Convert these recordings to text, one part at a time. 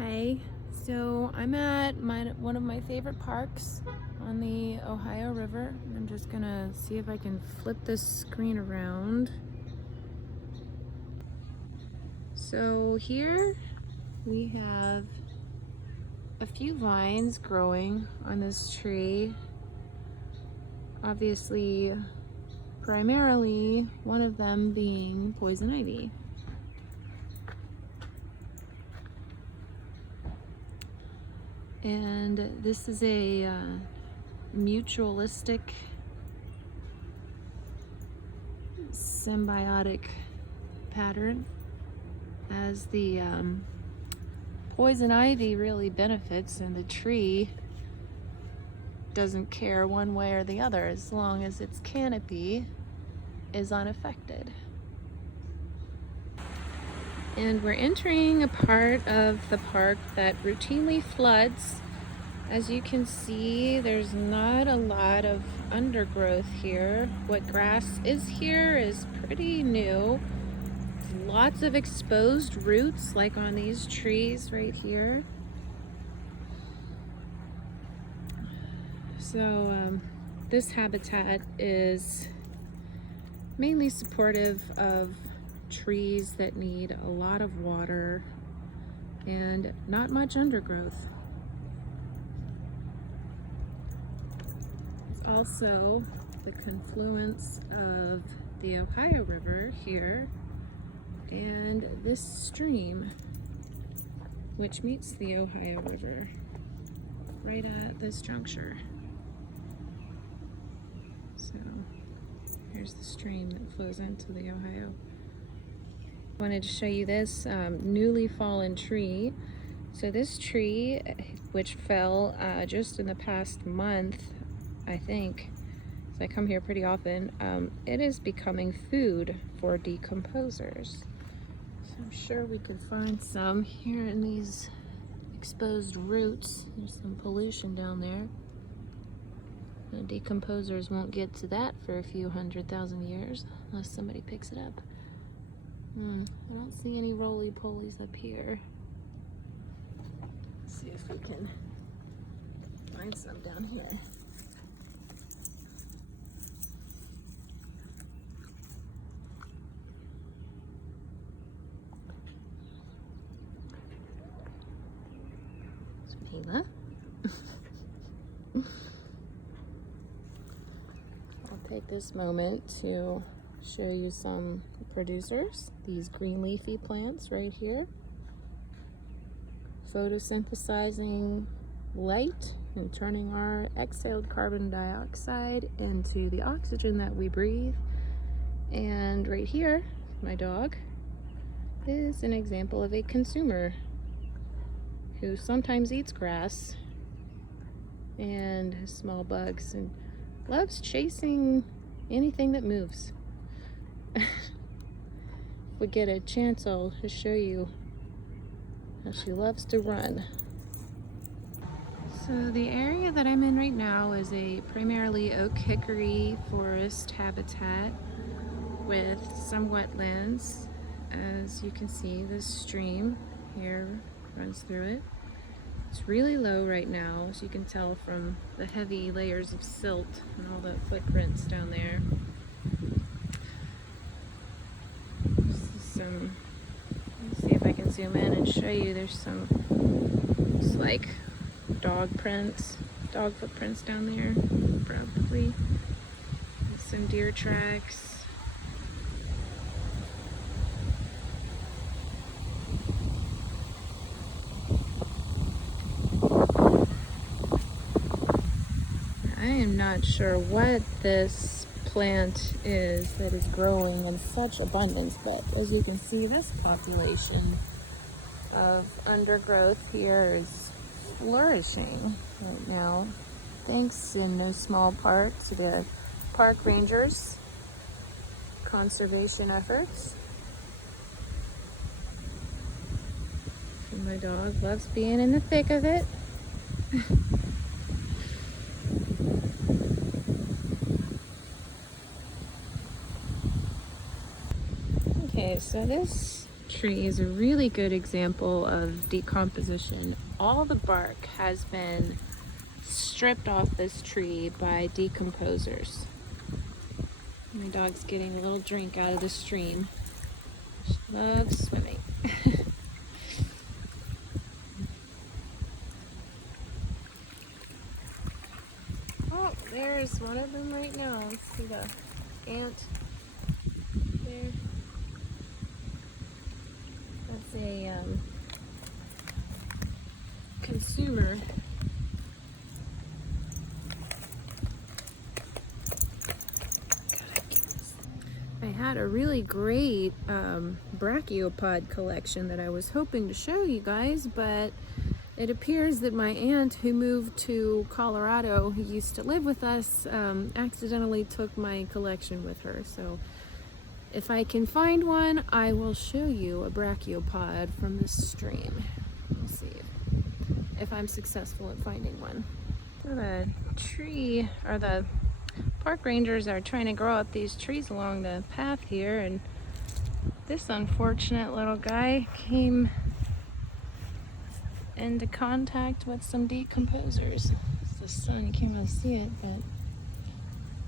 Hi, so I'm at one of my favorite parks on the Ohio River. I'm just gonna see if I can flip this screen around. So here we have a few vines growing on this tree. Obviously, primarily one of them being poison ivy. And this is a mutualistic symbiotic pattern, as the poison ivy really benefits and the tree doesn't care one way or the other as long as its canopy is unaffected. And we're entering a part of the park that routinely floods. As you can see, there's not a lot of undergrowth here. What grass is here is pretty new. Lots of exposed roots, like on these trees right here. So this habitat is mainly supportive of trees that need a lot of water and not much undergrowth. It's also the confluence of the Ohio River here and this stream, which meets the Ohio River right at this juncture. So here's the stream that flows into the Ohio. I wanted to show you this newly fallen tree. So this tree, which fell just in the past month, I think, so I come here pretty often, it is becoming food for decomposers. So I'm sure we could find some here in these exposed roots. There's some pollution down there. The decomposers won't get to that for a few 100,000 years unless somebody picks it up. I don't see any roly-polies up here. Let's see if we can find some down here. I'll take this moment to show you some producers. These green leafy plants right here, photosynthesizing light and turning our exhaled carbon dioxide into the oxygen that we breathe. And right here, my dog is an example of a consumer who sometimes eats grass and small bugs and loves chasing anything that moves. If we get a chance, I'll just show you how she loves to run. So the area that I'm in right now is a primarily oak hickory forest habitat with some wetlands. As you can see, this stream here runs through it. It's really low right now, as you can tell from the heavy layers of silt and all the footprints down there. Let's see if I can zoom in and show you. There's some, it's like dog footprints down there, probably. And some deer tracks. I am not sure what this plant is that is growing in such abundance, but as you can see, this population of undergrowth here is flourishing right now, thanks in no small part to the park rangers' conservation efforts. And my dog loves being in the thick of it. Okay, so this tree is a really good example of decomposition. All the bark has been stripped off this tree by decomposers. My dog's getting a little drink out of the stream. She loves swimming. Oh, there's one of them right now. Let's see the ant there. That's a consumer. I had a really great brachiopod collection that I was hoping to show you guys, but it appears that my aunt who moved to Colorado, who used to live with us, accidentally took my collection with her. So if I can find one, I will show you a brachiopod from this stream. We'll see if I'm successful at finding one. So the tree, or the park rangers are trying to grow up these trees along the path here, and this unfortunate little guy came into contact with some decomposers. It's the sun, you can't really see it, but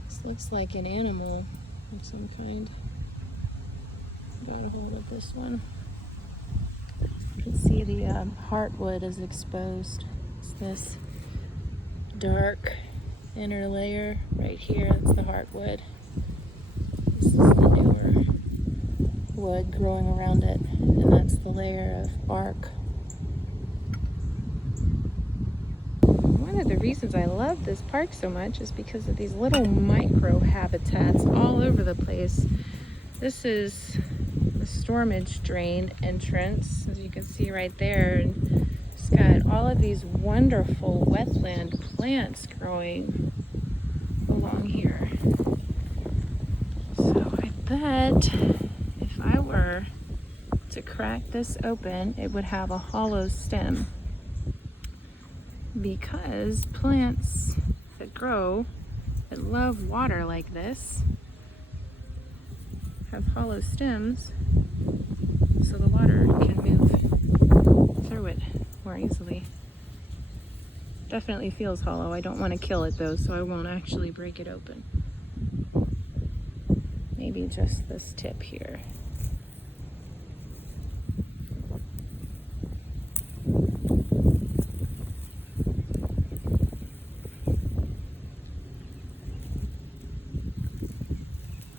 this looks like an animal of some kind. Got a hold of this one. You can see the heartwood is exposed. It's this dark inner layer right here. That's the heartwood. This is the newer wood growing around it, and that's the layer of bark. One of the reasons I love this park so much is because of these little micro habitats all over the place. This is the stormage drain entrance, as you can see right there. And it's got all of these wonderful wetland plants growing along here. So I bet if I were to crack this open, it would have a hollow stem, because plants that grow, that love water like this, have hollow stems so the water can move through it more easily. Definitely feels hollow. I don't want to kill it though, so I won't actually break it open. Maybe just this tip here.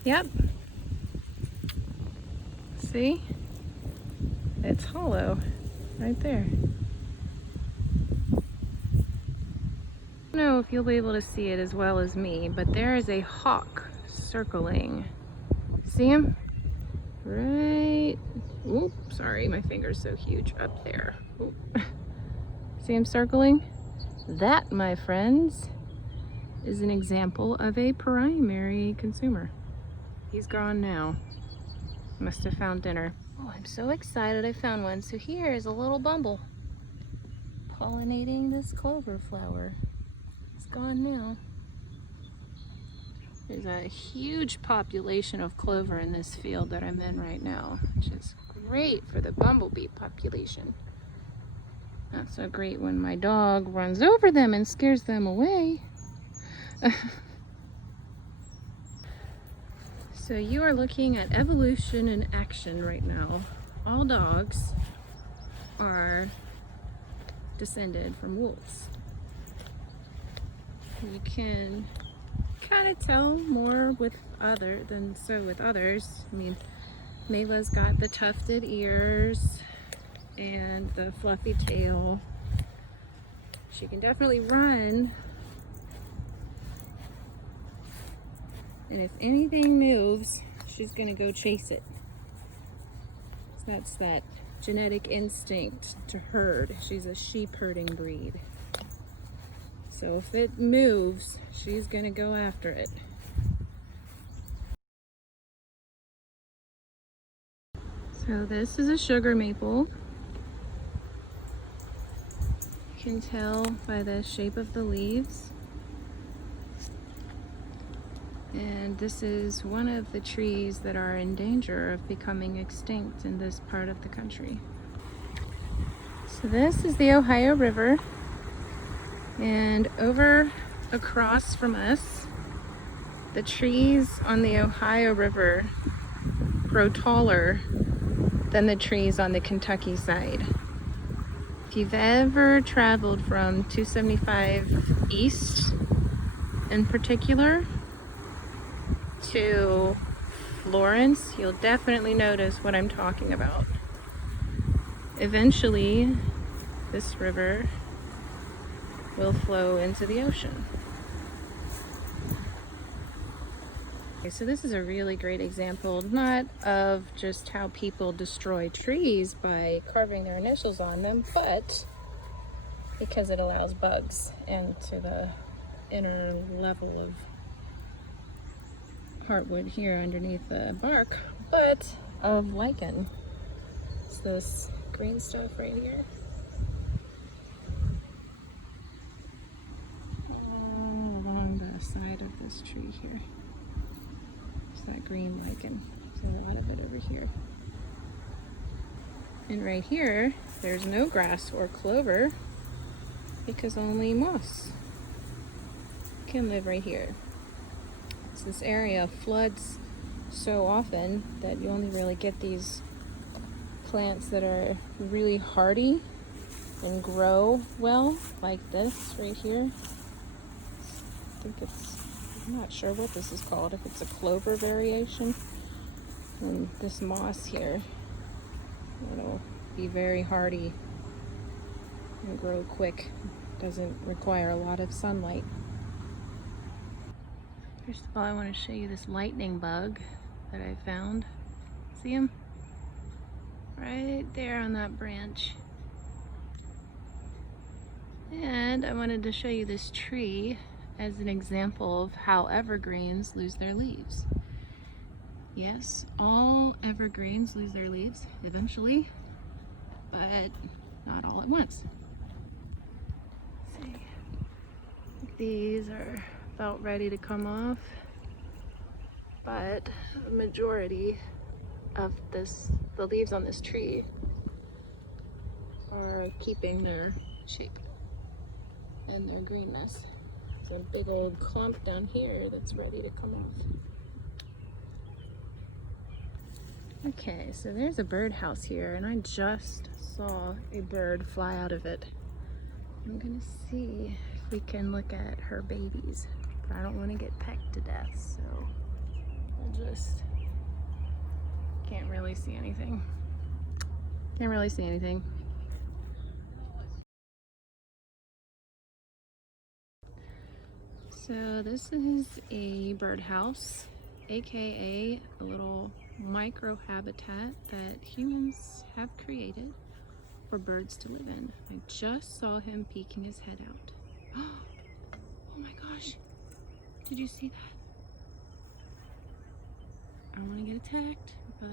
Yep. See? It's hollow right there. I don't know if you'll be able to see it as well as me, but there is a hawk circling. See him? Right. Oop, sorry, my finger's so huge. Up there. Oop. See him circling? That, my friends, is an example of a primary consumer. He's gone now. Must have found dinner. Oh, I'm so excited I found one. So here is a little bumble pollinating this clover flower. It's gone now. There's a huge population of clover in this field that I'm in right now, which is great for the bumblebee population. Not so great when my dog runs over them and scares them away. So you are looking at evolution in action right now. All dogs are descended from wolves. You can kind of tell more with with others. I mean, Mayla's got the tufted ears and the fluffy tail. She can definitely run. And if anything moves, she's gonna go chase it. So that's that genetic instinct to herd. She's a sheep herding breed. So if it moves, she's gonna go after it. So this is a sugar maple. You can tell by the shape of the leaves. And this is one of the trees that are in danger of becoming extinct in this part of the country. So this is the Ohio River, and over across from us, the trees on the Ohio River grow taller than the trees on the Kentucky side. If you've ever traveled from 275 East in particular to Florence, you'll definitely notice what I'm talking about. Eventually, this river will flow into the ocean. Okay, so this is a really great example, not of just how people destroy trees by carving their initials on them, but because it allows bugs into the inner level of heartwood here underneath the bark, but of lichen. It's this green stuff right here. All along the side of this tree here. It's that green lichen. There's a lot of it over here. And right here, there's no grass or clover because only moss can live right here. So this area floods so often that you only really get these plants that are really hardy and grow well, like this right here. I think I'm not sure what this is called, if it's a clover variation. And this moss here, it'll be very hardy and grow quick. Doesn't require a lot of sunlight. First of all, I want to show you this lightning bug that I found. See him? Right there on that branch. And I wanted to show you this tree as an example of how evergreens lose their leaves. Yes, all evergreens lose their leaves eventually, but not all at once. Let's see. These are about ready to come off, but the majority of the leaves on this tree are keeping their shape and their greenness. There's a big old clump down here that's ready to come off. Okay, so there's a birdhouse here, and I just saw a bird fly out of it. I'm gonna see if we can look at her babies, but I don't want to get pecked to death, so I'll just can't really see anything. Can't really see anything. So this is a birdhouse, aka a little micro habitat that humans have created for birds to live in. I just saw him peeking his head out. Oh my gosh, did you see that? I don't want to get attacked, but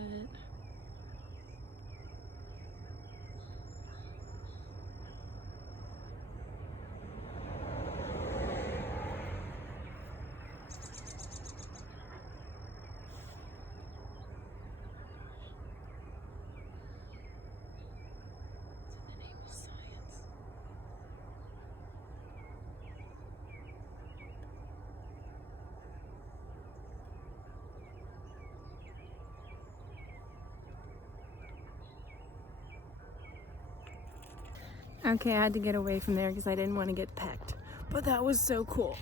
okay, I had to get away from there because I didn't want to get pecked. But that was so cool.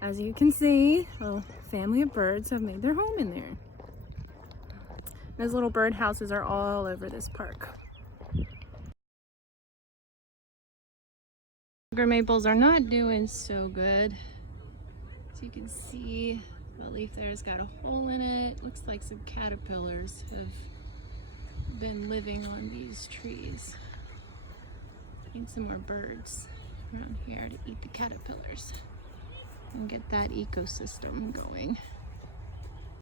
As you can see, a family of birds have made their home in there. Those little bird houses are all over this park. Sugar maples are not doing so good. As you can see, the leaf there's got a hole in it. Looks like some caterpillars have been living on these trees. Need some more birds around here to eat the caterpillars and get that ecosystem going.